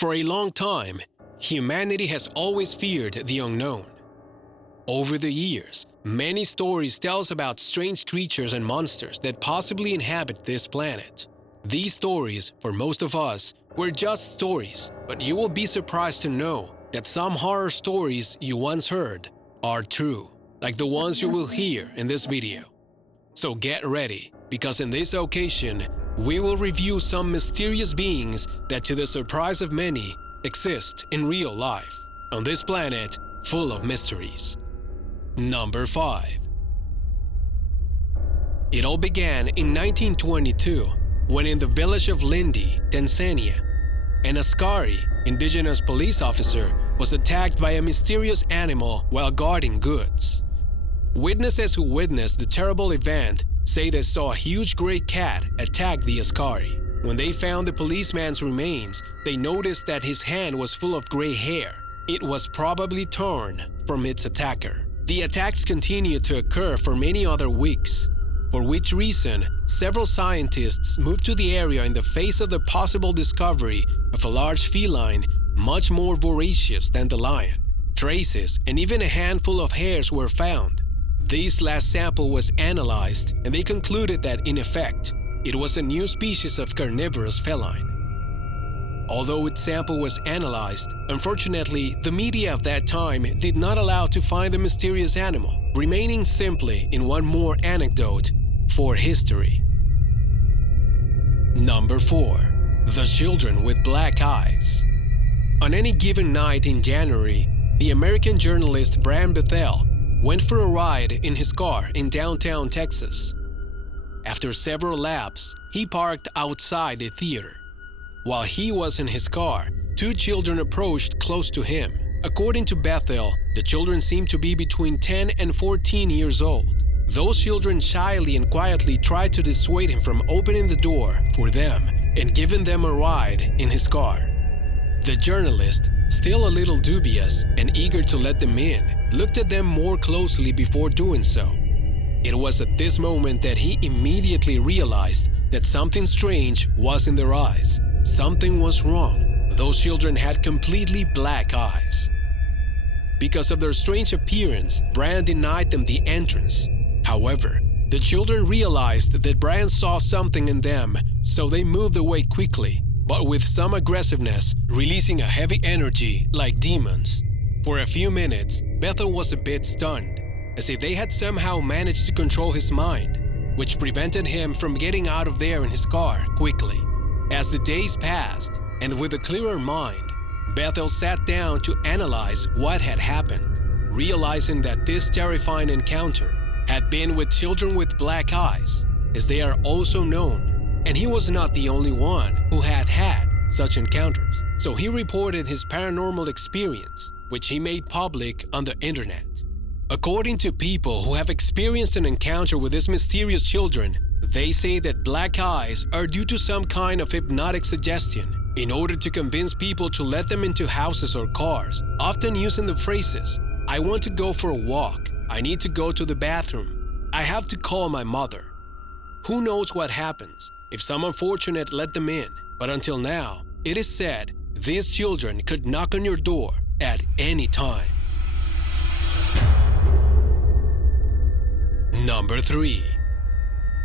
For a long time, humanity has always feared the unknown. Over the years, many stories tell us about strange creatures and monsters that possibly inhabit this planet. These stories, for most of us, were just stories, but you will be surprised to know that some horror stories you once heard are true, like the ones you will hear in this video. So get ready, because in this occasion, we will review some mysterious beings that, to the surprise of many, exist in real life on this planet full of mysteries. Number 5. It all began in 1922 when in the village of Lindi, Tanzania, an Askari, indigenous police officer, was attacked by a mysterious animal while guarding goods. Witnesses who witnessed the terrible event say they saw a huge gray cat attack the Askari. When they found the policeman's remains, they noticed that his hand was full of gray hair. It was probably torn from its attacker. The attacks continued to occur for many other weeks, for which reason several scientists moved to the area in the face of the possible discovery of a large feline much more voracious than the lion. Traces and even a handful of hairs were found. This last sample was analyzed, and they concluded that, in effect, it was a new species of carnivorous feline. Although its sample was analyzed, unfortunately, the media of that time did not allow to find the mysterious animal, remaining simply in one more anecdote for history. Number 4. The children with black eyes. On any given night in January, the American journalist Brian Bethel went for a ride in his car in downtown Texas. After several laps, he parked outside the theater. While he was in his car, two children approached close to him. According to Bethel, the children seemed to be between 10 and 14 years old. Those children shyly and quietly tried to dissuade him from opening the door for them and giving them a ride in his car. The journalist, still a little dubious and eager to let them in, looked at them more closely before doing so. It was at this moment that he immediately realized that something strange was in their eyes. Something was wrong. Those children had completely black eyes. Because of their strange appearance, Brian denied them the entrance. However, the children realized that Brian saw something in them, so they moved away quickly, but with some aggressiveness, releasing a heavy energy like demons. For a few minutes, Bethel was a bit stunned, as if they had somehow managed to control his mind, which prevented him from getting out of there in his car quickly. As the days passed, and with a clearer mind, Bethel sat down to analyze what had happened, realizing that this terrifying encounter had been with children with black eyes, as they are also known, and he was not the only one who had had such encounters. So he reported his paranormal experience, which he made public on the internet. According to people who have experienced an encounter with these mysterious children, they say that black eyes are due to some kind of hypnotic suggestion in order to convince people to let them into houses or cars, often using the phrases, "I want to go for a walk," "I need to go to the bathroom," "I have to call my mother." Who knows what happens if some unfortunate let them in, but until now, it is said these children could knock on your door at any time. Number 3.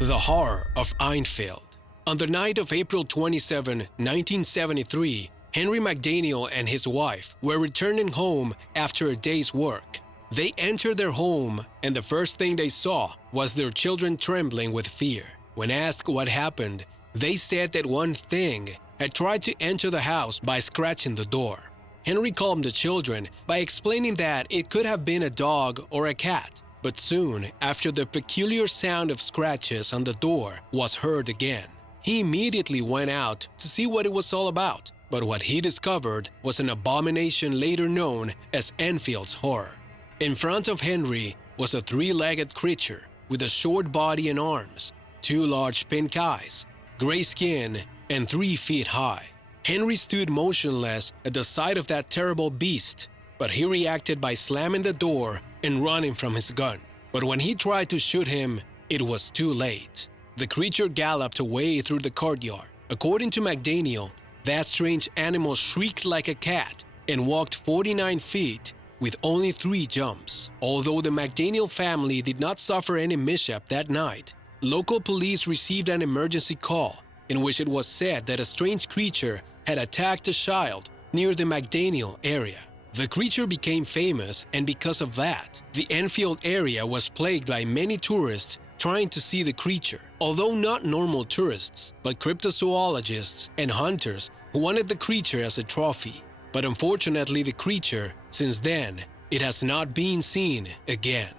The Horror of Enfield. On the night of April 27, 1973, Henry McDaniel and his wife were returning home after a day's work. They entered their home, and the first thing they saw was their children trembling with fear. When asked what happened, they said that one thing had tried to enter the house by scratching the door. Henry calmed the children by explaining that it could have been a dog or a cat. But soon after, the peculiar sound of scratches on the door was heard again. He immediately went out to see what it was all about, but what he discovered was an abomination later known as Enfield's Horror. In front of Henry was a three-legged creature with a short body and arms, two large pink eyes, gray skin, and 3 feet high. Henry stood motionless at the sight of that terrible beast, but he reacted by slamming the door and running from his gun. But when he tried to shoot him, it was too late. The creature galloped away through the courtyard. According to McDaniel, That strange animal shrieked like a cat and walked 49 feet with only 3 jumps. Although the McDaniel family did not suffer any mishap that night, local police received an emergency call in which it was said that a strange creature had attacked a child near the McDaniel area. The creature became famous, and because of that, the Enfield area was plagued by many tourists trying to see the creature. Although not normal tourists, but cryptozoologists and hunters who wanted the creature as a trophy. But unfortunately, the creature, since then, it has not been seen again.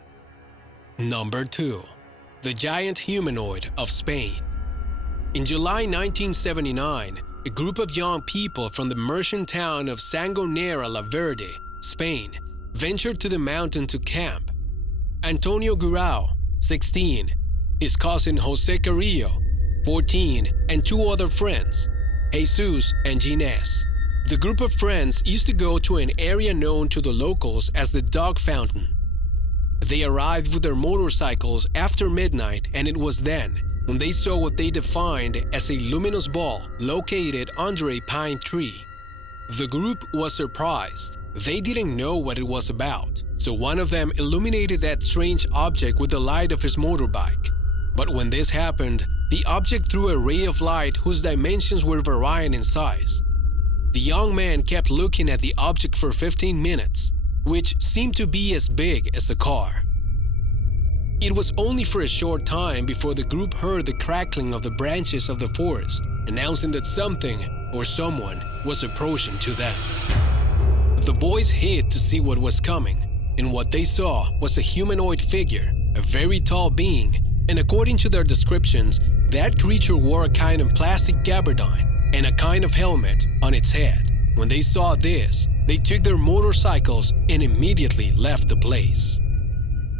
Number 2. The giant humanoid of Spain. In July 1979, a group of young people from the merchant town of Sangonera la Verde, Spain, ventured to the mountain to camp. Antonio Gurao, 16, his cousin Jose Carrillo, 14, and 2 other friends, Jesus and Ginés. The group of friends used to go to an area known to the locals as the Dog Fountain. They arrived with their motorcycles after midnight, and it was then when they saw what they defined as a luminous ball located under a pine tree. The group was surprised. They didn't know what it was about, so one of them illuminated that strange object with the light of his motorbike. But when this happened, the object threw a ray of light whose dimensions were varying in size. The young man kept looking at the object for 15 minutes, which seemed to be as big as a car. It was only for a short time before the group heard the crackling of the branches of the forest, announcing that something or someone was approaching to them. The boys hid to see what was coming, and what they saw was a humanoid figure, a very tall being, and according to their descriptions, that creature wore a kind of plastic gabardine and a kind of helmet on its head. When they saw this, they took their motorcycles and immediately left the place.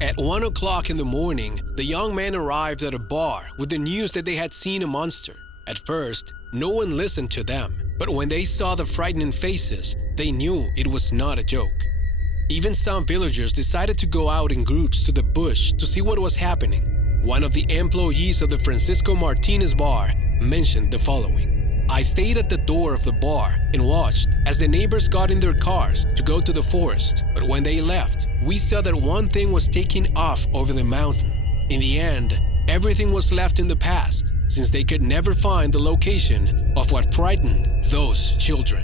At 1 o'clock in the morning, the young men arrived at a bar with the news that they had seen a monster. At first, no one listened to them, but when they saw the frightening faces, they knew it was not a joke. Even some villagers decided to go out in groups to the bush to see what was happening. One of the employees of the Francisco Martinez bar mentioned the following. I stayed at the door of the bar and watched as the neighbors got in their cars to go to the forest, but when they left, we saw that one thing was taking off over the mountain. In the end, everything was left in the past, since they could never find the location of what frightened those children.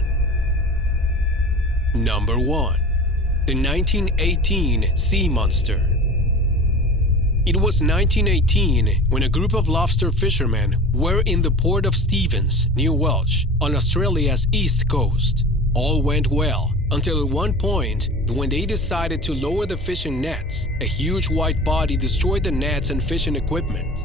Number 1. The 1918 Sea Monster. It was 1918 when a group of lobster fishermen were in the port of Stevens, New Welsh, on Australia's east coast. All went well until at one point, when they decided to lower the fishing nets, a huge white body destroyed the nets and fishing equipment.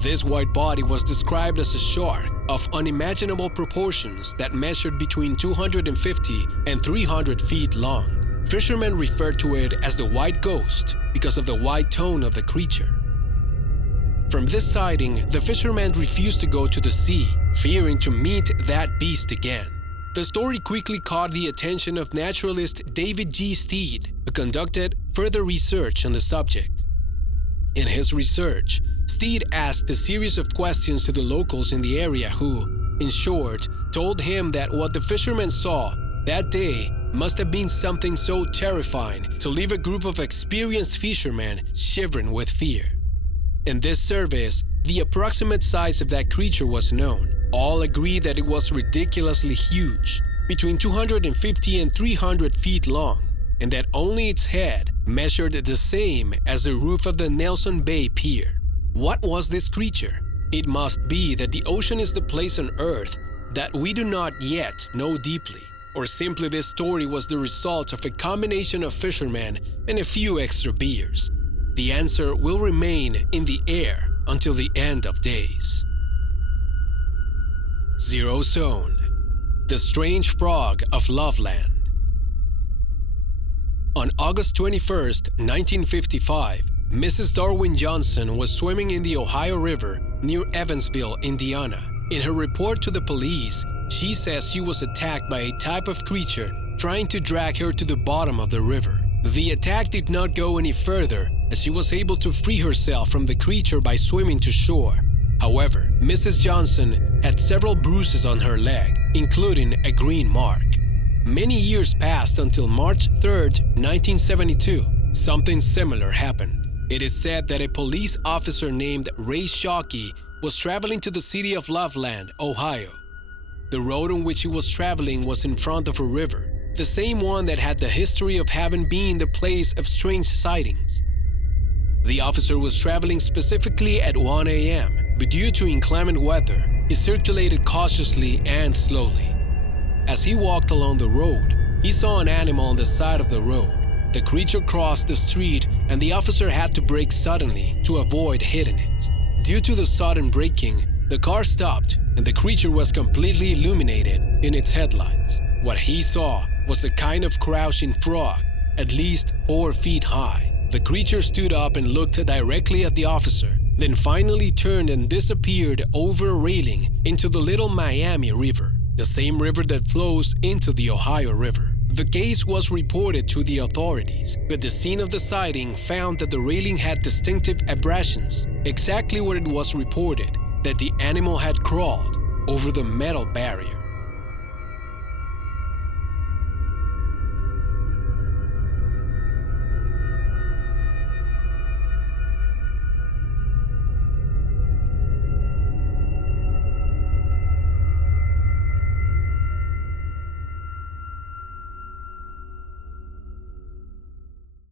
This white body was described as a shark of unimaginable proportions that measured between 250 and 300 feet long. Fishermen referred to it as the White Ghost because of the white tone of the creature. From this sighting, the fishermen refused to go to the sea, fearing to meet that beast again. The story quickly caught the attention of naturalist David G. Steed, who conducted further research on the subject. In his research, Steed asked a series of questions to the locals in the area who, in short, told him that what the fishermen saw that day must have been something so terrifying to leave a group of experienced fishermen shivering with fear. In this service, the approximate size of that creature was known. All agreed that it was ridiculously huge, between 250 and 300 feet long, and that only its head measured the same as the roof of the Nelson Bay Pier. What was this creature? It must be that the ocean is the place on Earth that we do not yet know deeply. Or simply this story was the result of a combination of fishermen and a few extra beers. The answer will remain in the air until the end of days. Zero Zone. The Strange Frog of Loveland. On August 21, 1955, Mrs. Darwin Johnson was swimming in the Ohio River near Evansville, Indiana. In her report to the police, she says she was attacked by a type of creature trying to drag her to the bottom of the river. The attack did not go any further, as she was able to free herself from the creature by swimming to shore. However, Mrs. Johnson had several bruises on her leg, including a green mark. Many years passed until March 3, 1972. Something similar happened. It is said that a police officer named Ray Shockey was traveling to the city of Loveland, Ohio. The road on which he was traveling was in front of a river, the same one that had the history of having been the place of strange sightings. The officer was traveling specifically at 1 a.m., but due to inclement weather, he circulated cautiously and slowly. As he walked along the road, he saw an animal on the side of the road. The creature crossed the street, and the officer had to brake suddenly to avoid hitting it. Due to the sudden braking, the car stopped, and the creature was completely illuminated in its headlights. What he saw was a kind of crouching frog, at least 4 feet high. The creature stood up and looked directly at the officer, then finally turned and disappeared over a railing into the Little Miami River, the same river that flows into the Ohio River. The case was reported to the authorities, but the scene of the sighting found that the railing had distinctive abrasions, exactly what it was reported, that the animal had crawled over the metal barrier.